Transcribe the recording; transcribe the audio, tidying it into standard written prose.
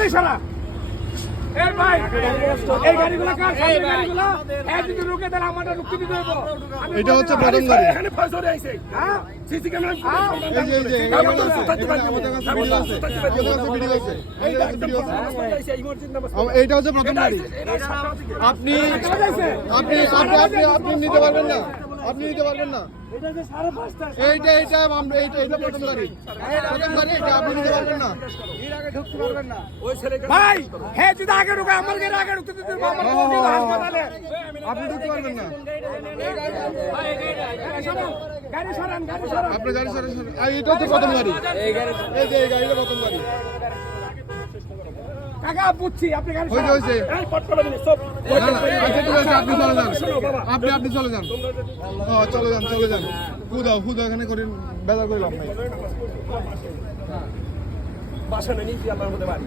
গাড়ি সারা এই ভাই এই গাড়িগুলো কার সামনে গাড়িগুলো এই যদি রুকে দেন আমাদের রুকতে দিতে হবে এটা হচ্ছে প্রথম গাড়ি এখানে ফসরে আইছে হ্যাঁ সিসি ক্যামেরা এই যে আমাদের কাছে ভিডিও আছে এইটা হচ্ছে প্রথম গাড়ি আপনি আপনি আপনি নিতে পারবেন না আপনি নিতে পারবেন না এইটা প্রথম গাড়ি এটা আপনি নিতে পারবেন না ভাই হ্যাঁ যদি আগে ঢুকে আমার গাড়ি আগে ঢুকতে দিতে হবে আমার হাসপাতালে আপনি ঢুকতে পারবেন না গাড়ি সরান গাড়ি সরান আপনি গাড়ি সরান এটা হচ্ছে প্রথম গাড়ি এই যে এই গাড়িটা প্রথম গাড়ি কাকা বুঝছি আপনি গাড়ি হয়েছে এই পট করে দিন সব আচ্ছা ঠিক আছে আপনি চলে যান আপনি চলে যান চলে যান হুদা এখানে করে বেজার করে লাভ নাই বাসা নেই কি আল্লাহর মধ্যে বাড়ি